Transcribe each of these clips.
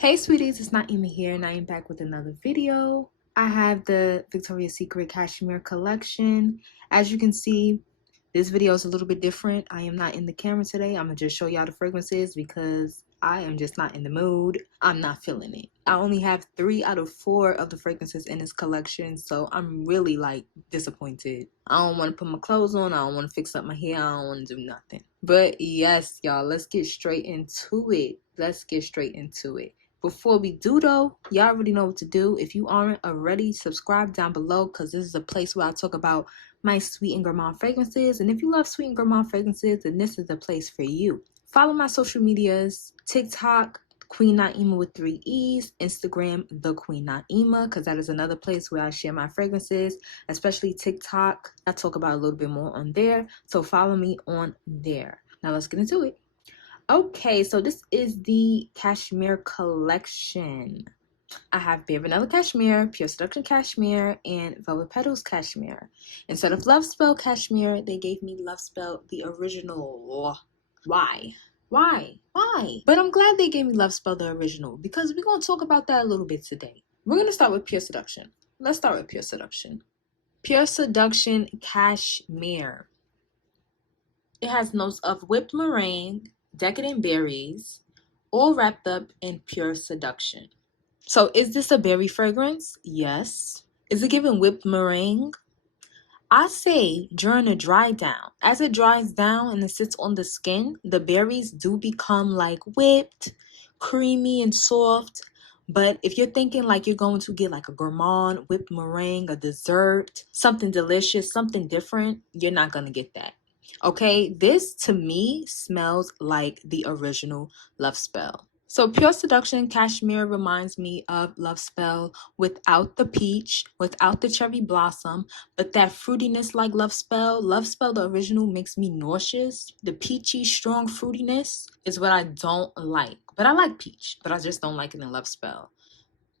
Hey sweeties, it's Naima here and I am back with another video. I have the Victoria's Secret Cashmere collection. As you can see, this video is a little bit different. I am not in the camera today. I'm going to just show y'all the fragrances because I am just not in the mood. I'm not feeling it. I only have 3 out of 4 of the fragrances in this collection, so I'm really disappointed. I don't want to put my clothes on. I don't want to fix up my hair. I don't want to do nothing. But yes, y'all, let's get straight into it. Before we do though, y'all already know what to do. If you aren't already, subscribe down below because this is a place where I talk about my sweet and gourmand fragrances. And if you love sweet and gourmand fragrances, then this is the place for you. Follow my social medias, TikTok, Queen Naima with 3 E's, Instagram, The Queen Naima, because that is another place where I share my fragrances, especially TikTok. I talk about a little bit more on there, so follow me on there. Now let's get into it. Okay, so this is the Cashmere collection. I have Bare Vanilla Cashmere, Pure Seduction Cashmere, and Velvet Petals Cashmere. Instead of Love Spell Cashmere, they gave me Love Spell the original. Why? But I'm glad they gave me Love Spell the original because we're going to talk about that a little bit today. We're going to start with Pure Seduction. Let's start with Pure Seduction. Pure Seduction Cashmere. It has notes of whipped meringue, decadent berries, all wrapped up in pure seduction. So is this a berry fragrance? Yes. Is it giving whipped meringue? I say during a dry down. As it dries down and it sits on the skin, the berries do become like whipped, creamy and soft. But if you're thinking like you're going to get like a gourmand, whipped meringue, a dessert, something delicious, something different, you're not going to get that. Okay, this to me smells like the original Love Spell. So Pure Seduction Cashmere reminds me of Love Spell without the peach, without the cherry blossom, but that fruitiness like Love Spell. Love Spell, the original, makes me nauseous. The peachy, strong fruitiness is what I don't like. But I like peach, but I just don't like it in Love Spell.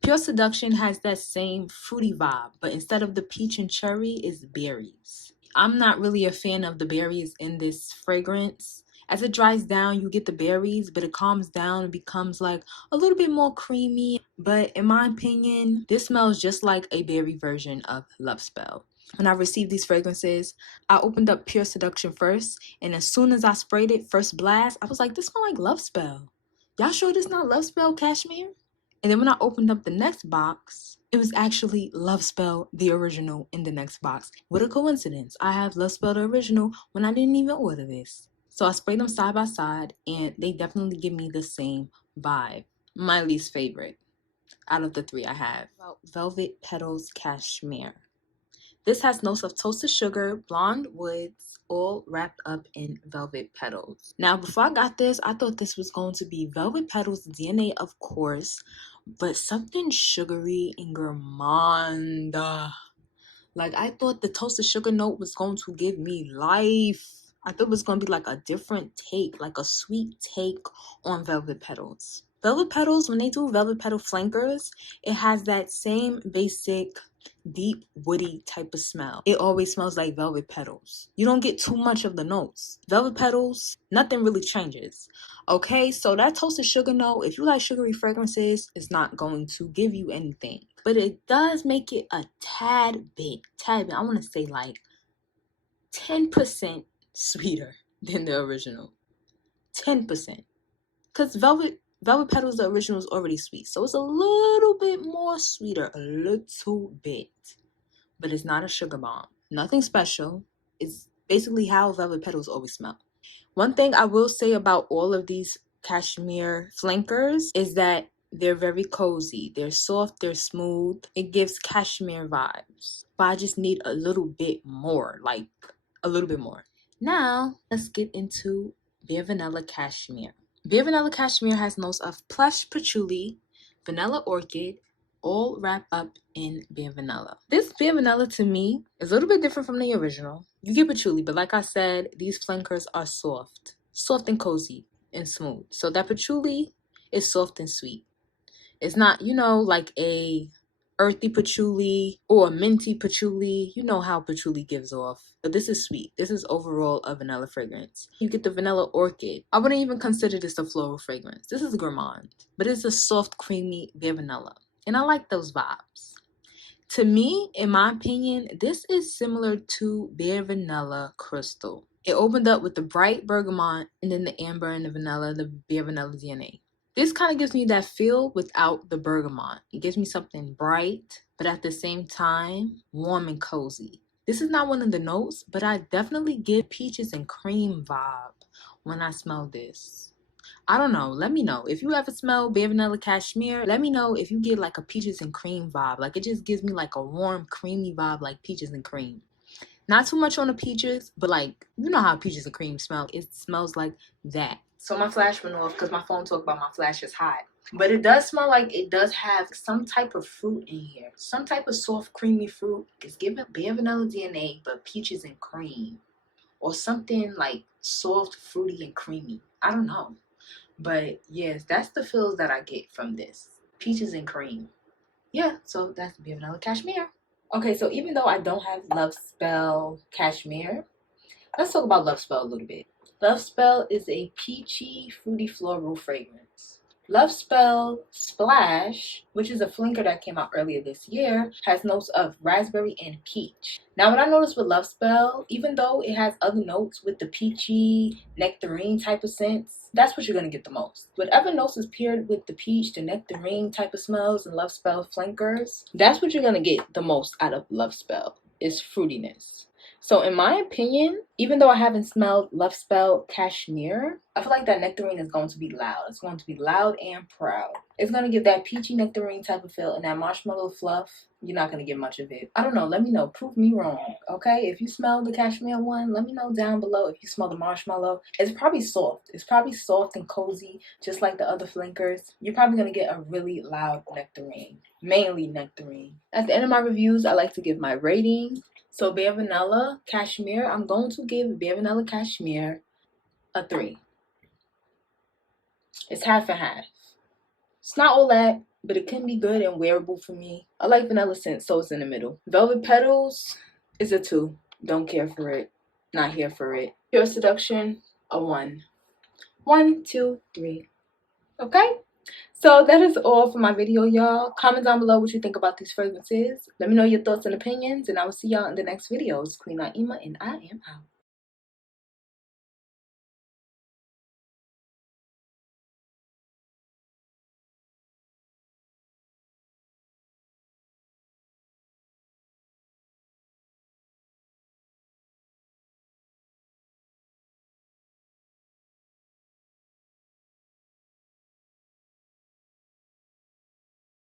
Pure Seduction has that same fruity vibe, but instead of the peach and cherry, it's berries. I'm not really a fan of the berries in this fragrance. As it dries down, you get the berries, but it calms down and becomes like a little bit more creamy. But in my opinion, this smells just like a berry version of Love Spell. When I received these fragrances, I opened up Pure Seduction first, and as soon as I sprayed it, first blast, I was like, this smells like Love Spell. Y'all sure this not Love Spell Cashmere? And then when I opened up the next box, it was actually Love Spell the original in the next box. What a coincidence. I have Love Spell the original when I didn't even order this. So I sprayed them side by side and they definitely give me the same vibe. My least favorite out of the 3 I have. Velvet Petals Cashmere. This has notes of toasted sugar, blonde woods, all wrapped up in velvet petals. Now, before I got this, I thought this was going to be Velvet Petals DNA, of course, but something sugary and gourmand. Like, I thought the toasted sugar note was going to give me life. I thought it was going to be like a different take, like a sweet take on Velvet Petals. Velvet Petals, when they do Velvet Petal flankers, it has that same basic deep woody type of smell. It always smells like velvet petals. You don't get too much of the notes. Velvet petals, nothing really changes. Okay, so that toasted sugar note, if you like sugary fragrances, it's not going to give you anything. But it does make it a tad bit. I want to say like 10% sweeter than the original. 10%. Because Velvet Petals, the original, is already sweet. So it's a little bit more sweeter. A little bit. But it's not a sugar bomb. Nothing special. It's basically how Velvet Petals always smell. One thing I will say about all of these cashmere flankers is that they're very cozy. They're soft. They're smooth. It gives cashmere vibes. But I just need a little bit more. Like, a little bit more. Now, let's get into Bare Vanilla Cashmere. Bare Vanilla Cashmere has notes of plush patchouli, vanilla orchid, all wrapped up in Bare Vanilla. This Bare Vanilla to me is a little bit different from the original. You get patchouli, but like I said, these flankers are soft. Soft and cozy and smooth. So that patchouli is soft and sweet. It's not, like a earthy patchouli or a minty patchouli. You know how patchouli gives off. But this is sweet. This is overall a vanilla fragrance. You get the vanilla orchid. I wouldn't even consider this a floral fragrance. This is gourmand, but it's a soft, creamy bare vanilla. And I like those vibes. To me, in my opinion, this is similar to Bare Vanilla Crystal. It opened up with the bright bergamot and then the amber and the vanilla, the Bare Vanilla DNA. This kind of gives me that feel without the bergamot. It gives me something bright, but at the same time, warm and cozy. This is not one of the notes, but I definitely get peaches and cream vibe when I smell this. I don't know. Let me know. If you ever smell Bare Vanilla Cashmere, let me know if you get like a peaches and cream vibe. Like it just gives me like a warm, creamy vibe like peaches and cream. Not too much on the peaches, but like, you know how peaches and cream smell. It smells like that. So my flash went off because my phone talked about my flash is hot. But it does smell like it does have some type of fruit in here. Some type of soft, creamy fruit. It's giving Bare Vanilla DNA, but peaches and cream. Or something like soft, fruity, and creamy. I don't know. But yes, that's the feels that I get from this. Peaches and cream. Yeah, so that's Bare Vanilla Cashmere. Okay, so even though I don't have Love Spell Cashmere, let's talk about Love Spell a little bit. Love Spell is a peachy, fruity floral fragrance. Love Spell Splash, which is a flinker that came out earlier this year, has notes of raspberry and peach. Now, what I noticed with Love Spell, even though it has other notes with the peachy, nectarine type of scents, that's what you're going to get the most. Whatever notes is paired with the peach, the nectarine type of smells and Love Spell flankers, that's what you're going to get the most out of Love Spell, is fruitiness. So in my opinion, even though I haven't smelled Love Spell Cashmere, I feel like that nectarine is going to be loud. It's going to be loud and proud. It's going to give that peachy nectarine type of feel, and that marshmallow fluff, you're not going to get much of it. I don't know. Let me know. Prove me wrong, okay? If you smell the Cashmere one, let me know down below if you smell the marshmallow. It's probably soft. It's probably soft and cozy, just like the other flankers. You're probably going to get a really loud nectarine, mainly nectarine. At the end of my reviews, I like to give my ratings. So Bare Vanilla Cashmere, I'm going to give Bare Vanilla Cashmere a 3. It's half and half. It's not all that, but it can be good and wearable for me. I like vanilla scent, so it's in the middle. Velvet Petals is a 2. Don't care for it. Not here for it. Pure Seduction, a 1. 1, 2, 3. Okay? So that is all for my video, y'all. Comment down below what you think about these fragrances. Let me know your thoughts and opinions, and I will see y'all in the next video. It's Queen Naima, and I am out.